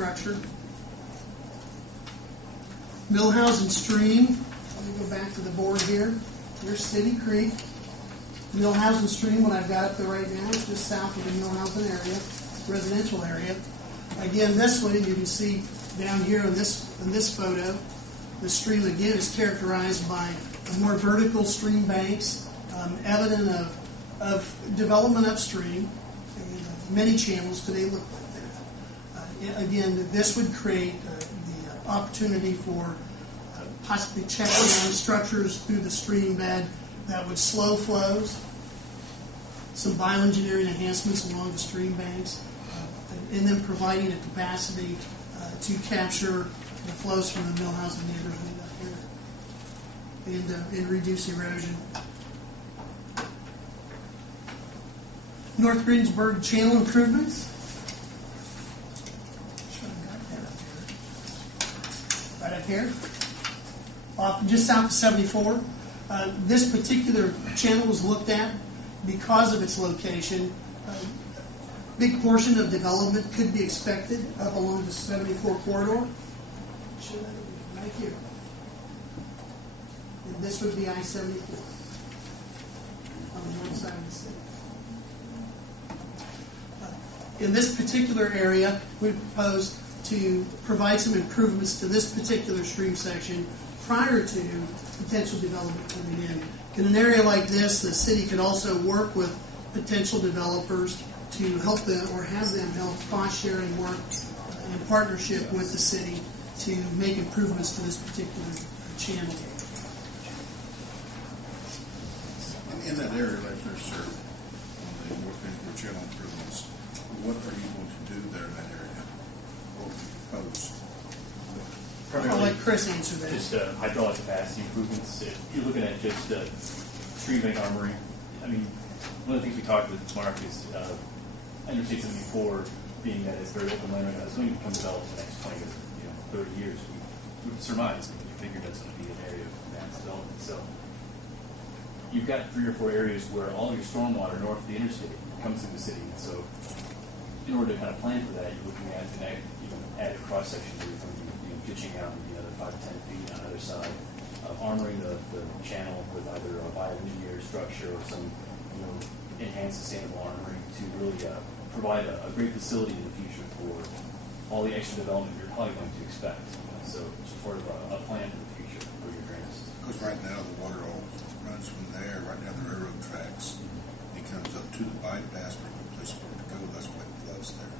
infrastructure. Millhouse and Stream. Let me go back to the board here. Here's City Creek. Millhouse and Stream, what I've got up there right now, is just south of the Millhouse area, residential area. Again, this one, you can see down here in this photo, the stream again is characterized by more vertical stream banks, evident of development upstream, and many channels today look like that. Again, this would create the opportunity for possibly checking down structures through the stream bed that would slow flows, some bioengineering enhancements along the stream banks, and then providing a capacity to capture the flows from the Millhouse neighborhood up here and reduce erosion. North Greensburg channel improvements. Right up here. Just south of 74. This particular channel was looked at because of its location. Big portion of development could be expected up along the 74 corridor. Right here. And this would be I-74 on the north side of the city. In this particular area, we propose to provide some improvements to this particular stream section prior to potential development coming in. In an area like this, the city could also work with potential developers to help them or have them help cost-sharing work in partnership with the city to make improvements to this particular channel. In that area right there, sir, on the North Greensburg channel improvements, what are you going to do there in that area? What would you propose? I'll let Chris answer that. Just hydraulic capacity improvements. If you're looking at just stream bank armoring, I mean, one of the things we talked with Mark is Interstate 74 being that it's very open land right now. It's going to become developed in the next 20 or 30 years. We would surmise, we figured that's going to be an area of mass development. So you've got 3 or 4 areas where all your stormwater north of the interstate comes through the city. So in order to kind of plan for that, you're looking at an added cross section where you're going to be ditching out maybe another 5 to 10 feet on either side, armoring the channel with either a bioengineered structure or some enhanced sustainable armoring to really provide a great facility in the future for all the extra development you're probably going to expect. So it's sort of a plan for the future for your drainage system. Because right now the water all runs from there, right down the railroad tracks. It comes up to the bypass for no place for it to go. That's why it floods there.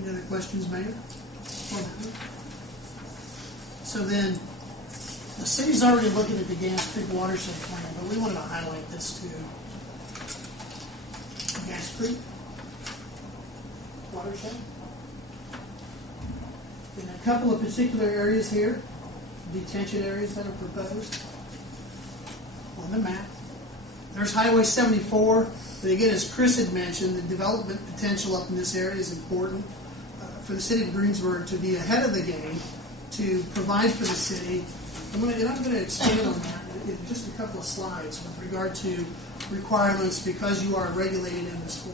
Any other questions, Mayor? So then, the city's already looking at the Gas Creek watershed plan, but we wanted to highlight this too. Gas Creek watershed. In a couple of particular areas here, detention areas that are proposed on the map. There's Highway 74, but again, as Chris had mentioned, the development potential up in this area is important for the city of Greensburg to be ahead of the game, to provide for the city. I'm going to expand on that in just a couple of slides with regard to requirements because you are a regulated MS4.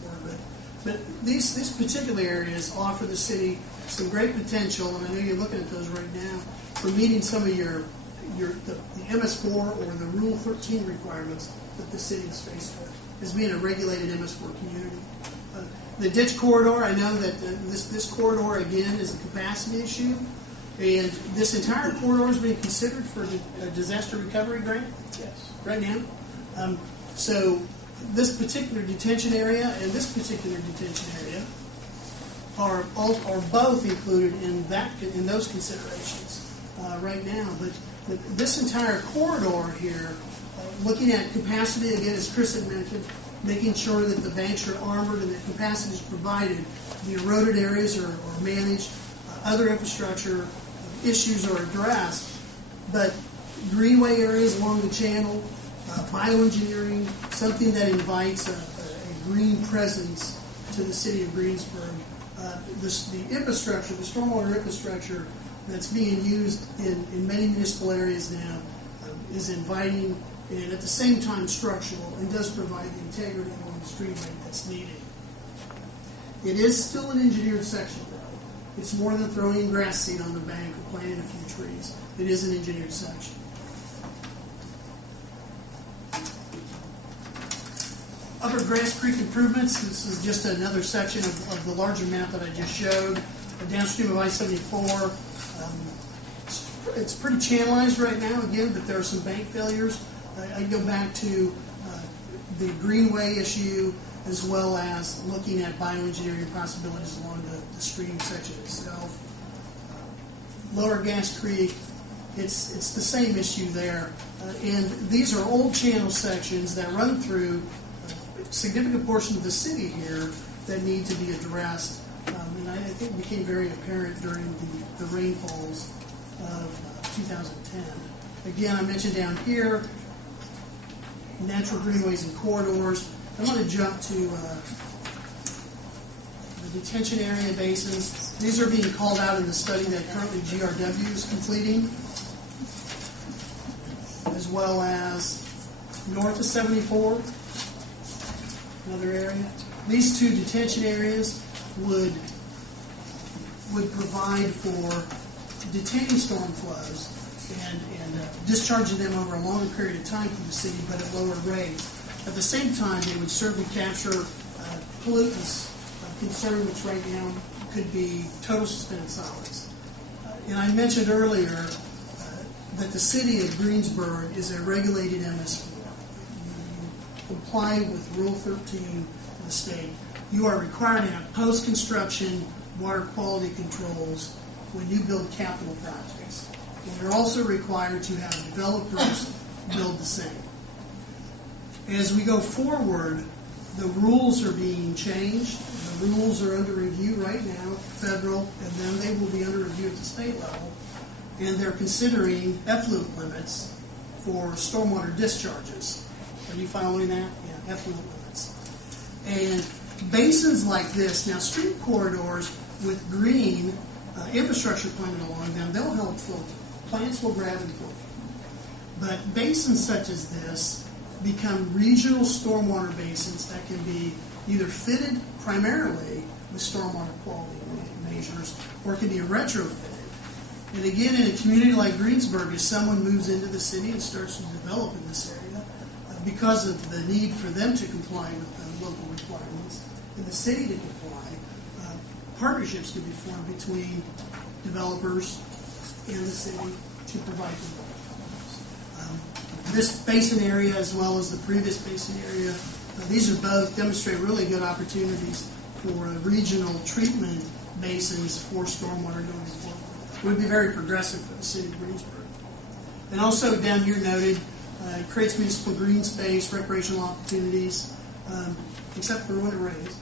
But these particular areas offer the city some great potential, and I know you're looking at those right now, for meeting some of the MS4 or the Rule 13 requirements that the city is faced with as being a regulated MS4 community. The ditch corridor, I know that this corridor, again, is a capacity issue. And this entire corridor is being considered for a disaster recovery grant? Yes. Right now? So this particular detention area and this particular detention area are both included in those considerations right now. But this entire corridor here, looking at capacity, again, as Chris had mentioned, making sure that the banks are armored and that capacity is provided, the eroded areas are managed, other infrastructure issues are addressed, but greenway areas along the channel, bioengineering, something that invites a green presence to the city of Greensburg. The infrastructure, the stormwater infrastructure that's being used in many municipal areas now is inviting and at the same time structural, and does provide the integrity along the streamway that's needed. It is still an engineered section, though. It's more than throwing grass seed on the bank or planting a few trees. It is an engineered section. Upper Grass Creek improvements. This is just another section of the larger map that I just showed. Downstream of I-74. It's pretty channelized right now, again, but there are some bank failures. I go back to the greenway issue, as well as looking at bioengineering possibilities along the stream section itself. Lower Gas Creek, it's the same issue there. And these are old channel sections that run through a significant portion of the city here that need to be addressed. And I think it became very apparent during the rainfalls of 2010. Again, I mentioned down here, natural greenways and corridors. I want to jump to the detention area basins. These are being called out in the study that currently GRW is completing, as well as north of 74, another area. These two detention areas would provide for detaining storm flows and discharging them over a longer period of time through the city, but at lower rates. At the same time, they would certainly capture pollutants, concern which right now could be total suspended solids. And I mentioned earlier that the city of Greensburg is a regulated MS4. You comply with Rule 13 of the state. You are required to have post-construction water quality controls when you build capital projects. And you're also required to have developers build the same. As we go forward, the rules are being changed. The rules are under review right now, federal, and then they will be under review at the state level. And they're considering effluent limits for stormwater discharges. Are you following that? Yeah, effluent limits. And basins like this, now stream corridors with green infrastructure planted along them, they'll help filter. Plants will grab and filter. But basins such as this become regional stormwater basins that can be either fitted primarily with stormwater quality measures or can be retrofitted. And again, in a community like Greensburg, as someone moves into the city and starts to develop in this area, because of the need for them to comply with the local requirements and the city to comply, partnerships can be formed between developers and the city to provide them. This basin area, as well as the previous basin area, these are both demonstrate really good opportunities for regional treatment basins for stormwater going forward. It would be very progressive for the city of Greensburg. And also down here noted, it creates municipal green space, recreational opportunities, except for when it rains.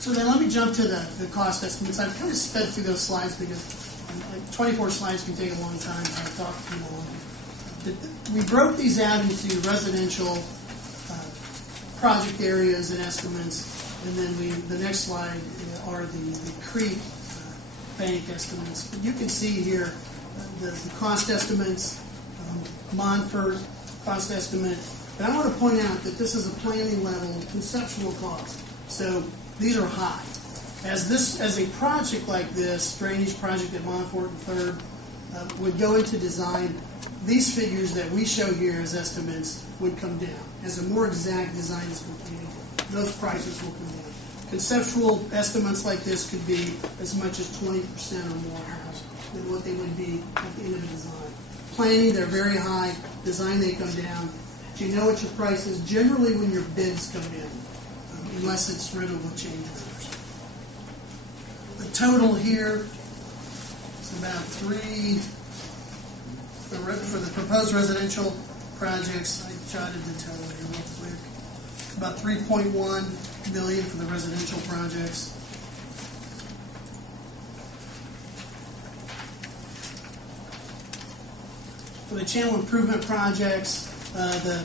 So then let me jump to the cost estimates. I've kind of sped through those slides because 24 slides can take a long time to talk too long. We broke these out into residential project areas and estimates, and then the next slide are the creek bank estimates. But you can see here the cost estimates, Monfort cost estimate. And I want to point out that this is a planning level conceptual cost. So these are high. As a project like this, drainage project at Montfort and Third would go into design, these figures that we show here as estimates would come down. As a more exact design is completed, those prices will come down. Conceptual estimates like this could be as much as 20% or more higher than what they would be at the end of the design. Planning, they're very high. Design, they come down. Do you know what your price is? Generally when your bids come in, unless it's riddled with change orders. The total here is about for the proposed residential projects. I jotted the total here real quick. About $3.1 million for the residential projects. For the channel improvement projects, the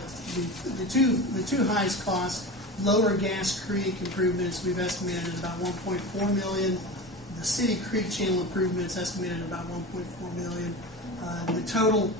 two highest cost, Lower Gas Creek improvements, we've estimated at about $1.4 million. The city creek channel improvements estimated at about 1.4 million. The total